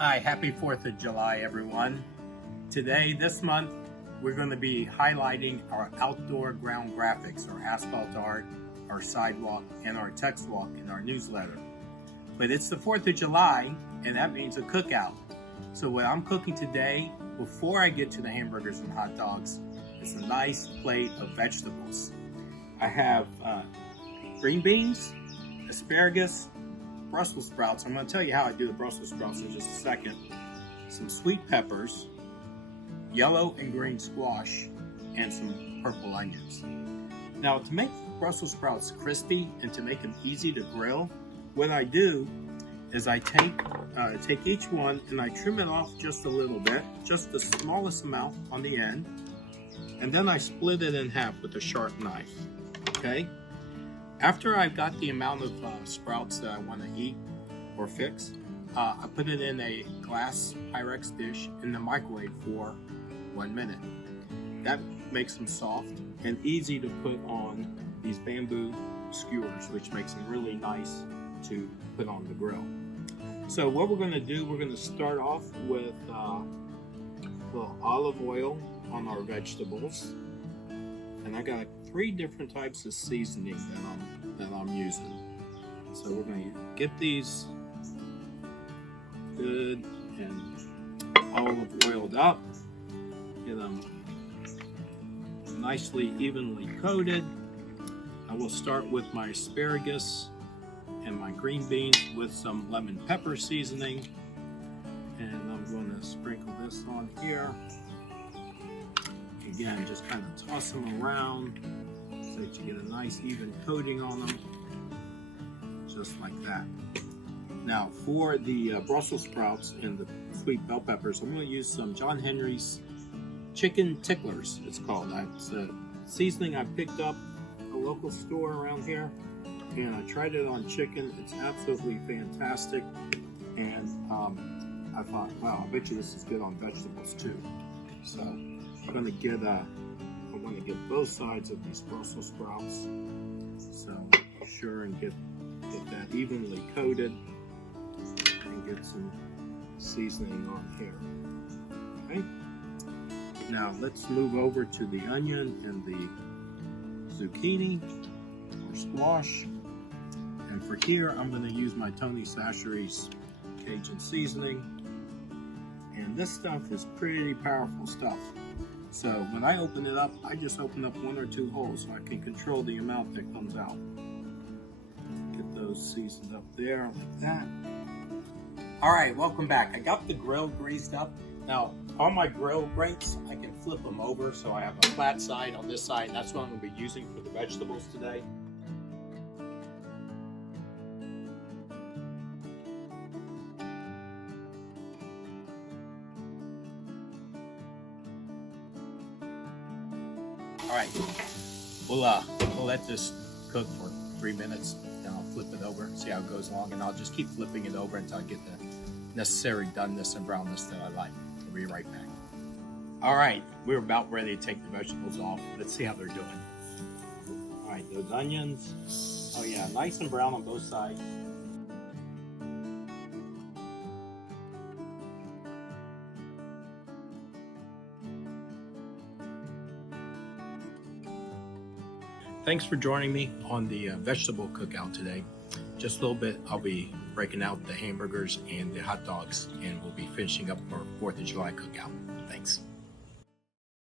Hi, happy 4th of July, everyone. Today, this month, we're going to be highlighting our outdoor ground graphics, our asphalt art, our sidewalk, and our text walk in our newsletter. But it's the 4th of July, and that means a cookout. So what I'm cooking today, before I get to the hamburgers and hot dogs, is a nice plate of vegetables. I have green beans, asparagus, Brussels sprouts. I'm going to tell you how I do the Brussels sprouts in just a second. Some sweet peppers, yellow and green squash, and some purple onions. Now, to make Brussels sprouts crispy and to make them easy to grill, what I do is I take each one and I trim it off just a little bit, just the smallest amount on the end, and then I split it in half with a sharp knife. Okay? After I've got the amount of sprouts that I want to eat or fix, I put it in a glass Pyrex dish in the microwave for 1 minute. That makes them soft and easy to put on these bamboo skewers, which makes them really nice to put on the grill. So what we're going to do, we're going to start off with a little olive oil on our vegetables. And I got 3 different types of seasoning that I'm using. So we're going to get these good and olive oiled up, get them nicely evenly coated. I will start with my asparagus and my green beans with some lemon pepper seasoning, and I'm going to sprinkle this on here. Again, just kind of toss them around so that you get a nice even coating on them, just like that. Now for the Brussels sprouts and the sweet bell peppers, I'm going to use some John Henry's chicken ticklers, it's called. It's a seasoning I picked up at a local store around here, and I tried it on chicken. It's absolutely fantastic, and I thought, wow, I bet you this is good on vegetables too. So I'm going to get I want to get both sides of these Brussels sprouts, so be sure and get that evenly coated and get some seasoning on here. Okay. Now let's move over to the onion and the zucchini or squash. And for here, I'm going to use my Tony Chachere's Cajun seasoning. And this stuff is pretty powerful stuff. So when I open it up, I just open up 1 or 2 holes so I can control the amount that comes out. Get those seasoned up there like that. All right, welcome back. I got the grill greased up. Now, on my grill grates, I can flip them over so I have a flat side on this side. That's what I'm going to be using for the vegetables today. All right, we'll let this cook for 3 minutes, then I'll flip it over, see how it goes along, and I'll just keep flipping it over until I get the necessary doneness and brownness that I like. I'll be right back. All right, we're about ready to take the vegetables off. Let's see how they're doing. All right, those onions, oh yeah, nice and brown on both sides. Thanks for joining me on the vegetable cookout today. Just a little bit, I'll be breaking out the hamburgers and the hot dogs, and we'll be finishing up our 4th of July cookout. Thanks.